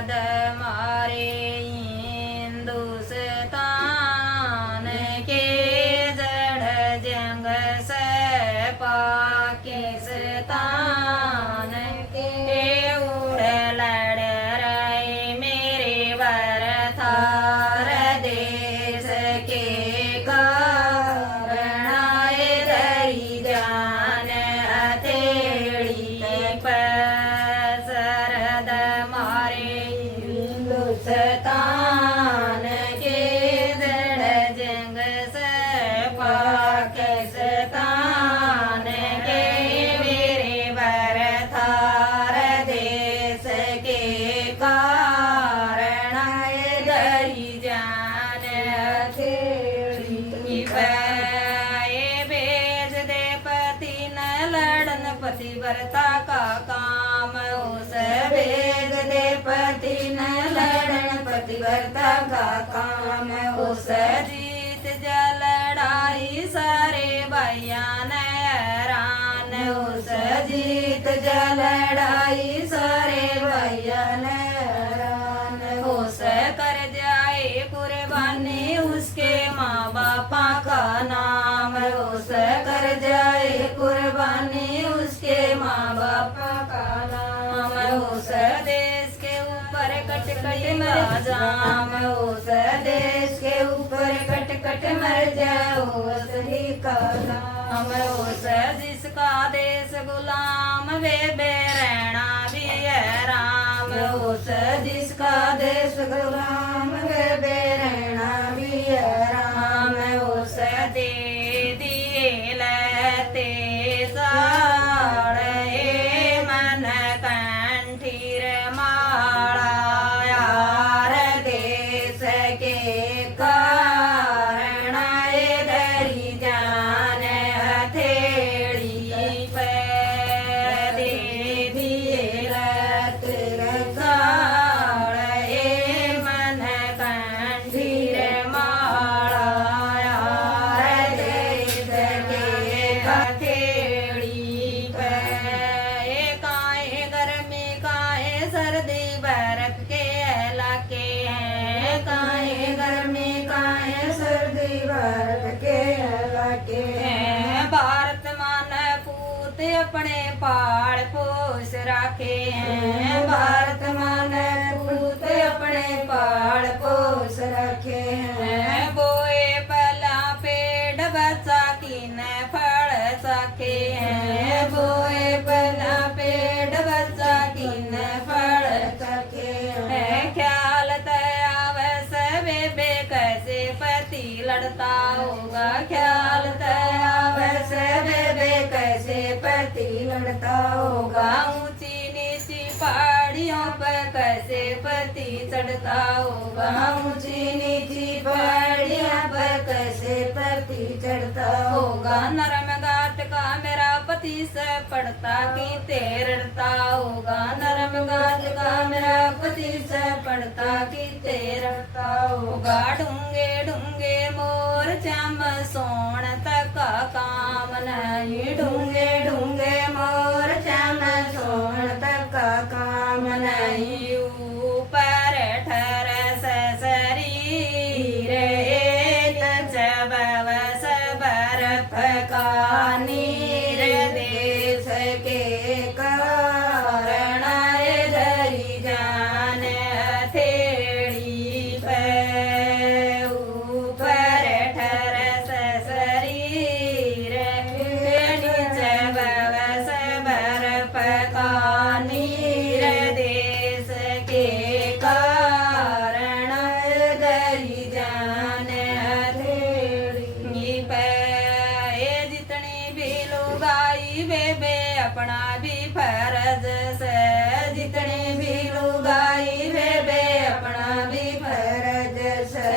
सरद मारे हिंदुस्तान के जड़ जंग से पाकिस्तान के उड़ लड़ रहे मेरे वरथार देश के कारण आए धरी जान हथेली पर सरद मारे हिंदुस्तान के जड़ जंग से पाकिस्तान के मेरे वरथार देश के कारण आए धरी जान हथेली पर भेज दे पति न लड़न पतिव्रता का काम उस भेज दे पति न लड़न पतिव्रता का काम उस जीत जा लड़ाई सारे भैया ने हैरान उस जीत जा लड़ाई सारे भैया ने हैरान उस कर जाए कुर्बानी उसके माँ बापा का नाम उस कर जाए कुर्बानी उसके माँ बापा का नाम उस देश के ऊपर कट कट मर जाम उस देश के ऊपर कट कट मर जाओ उसकी का नाम उस जिसका देश गुलाम वे बेरहना भी है राम उस जिसका देश गुलाम वे बेरहना भी है राम उस दे दिए लते साड़े मन कंठीर माला यार देश के कारण आए धरी जान हथेली पे दे दिए लत साड़े मन कंठीर माला यार देश के हथेली पे काहे गर्मी काहे सर्दी बर्फ के इलाके हैं काहे गर्मी काहे सर्दी बर्फ के इलाके हैं भारत मान पूत अपने पाल पोस रखे हैं भारत मान पूत अपने पाल पोस रखे हैं बोए पला पेड़ बच्चा की न फल सके हैं बोए पला पेड़ बच्चा की न फल सके हैं ख्याल तया वैसे बेबे कैसे पति लड़ता होगा ख्याल तया वैसे बेबे कैसे पति लड़ता होगा ऊंची नीची पहाड़ियों पर कैसे पति चढ़ता होगा ऊंची नीची पहाड़ियों पर कैसे पति चढ़ता होगा नरम घाट का मेरा पति से पड़ता की तेरता होगा नरम घाट का मेरा पति से पड़ता की तेरता होगा ढूंगे ढूंगे मोर चम सोन तक का काम नहीं ढूंगे ढूंगे मोर चम सोन तक का काम नहीं ऊपर ठर शरीर एक जब वस बर्फ का नीर देश के कारण आए धरी जान हथेली पे ऊपर ठर शरीर जब वस बर्फ का नीर देश के कारण धरी जान हथेली पे जितनी भी लुगाई बेबे अपना भी फर्ज से जितनी भी लुगाई बेबे अपना भी फर्ज से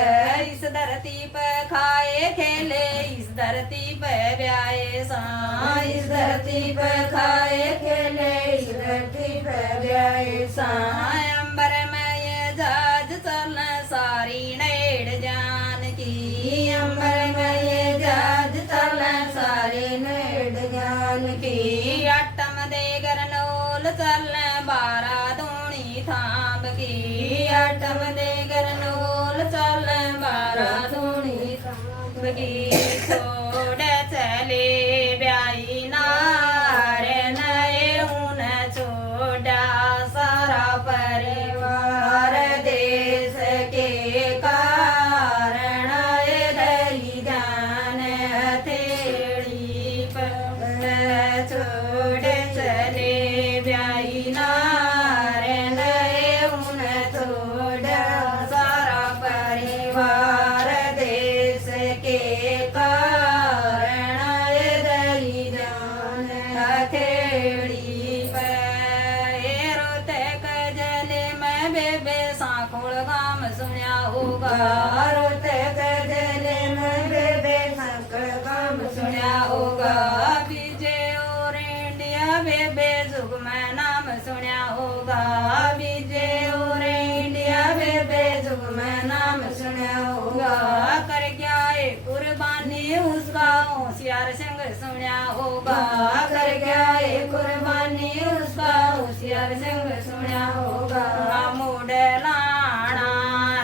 इस धरती पे खाए खेले इस धरती पे ब्याए सा इस धरती पे खाए खेले इस धरती पे ब्याए सा अंबर में ये जहाज चल सारी नेड़ जान की अंबर में ये जहाज चल सारी नेड़ जान की अट्टम दे गरनोल चल बारा दूनी थाम बकी आटम दे करनोल चल बारा धूनी बकी छोड़ चले ब्याई नारे नए ऊन छोड़ा सारा परिवार देश के कारण धरी जान हथेली पर छोड़ चले ब्याई नारे नए ऊन छोड़ा सारा परिवार देश के कारण धरी जान हथेली पर रोते कजले मैं बेबे सांखोड़ गाम सुनिया होगा रोते कजले मैं बेबे सांखोड़ गाम सुनिया होगा बीजे और इंडिया बेबे जुग में नाम सुनिया होगा बीजे और इंडिया बेबे जुग में नाम सुनिया होगा कर क्या है कुर्बानी उसका होशियार संग सुनिया होगा कर क्या है कुर्बानी उसका होशियार संग सुनिया होगा मोड़ लाना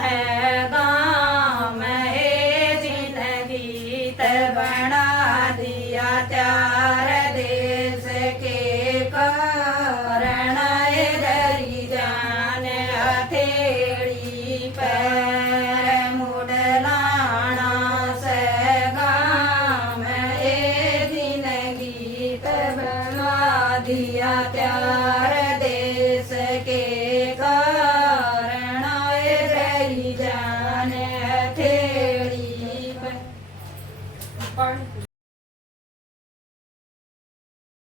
है गाँव है जिंदगी बना दिया त्यार देश के कारण धरी जान हथेली पर मुड़ लाना से गाँव है जिंदगी बना दिया त्यार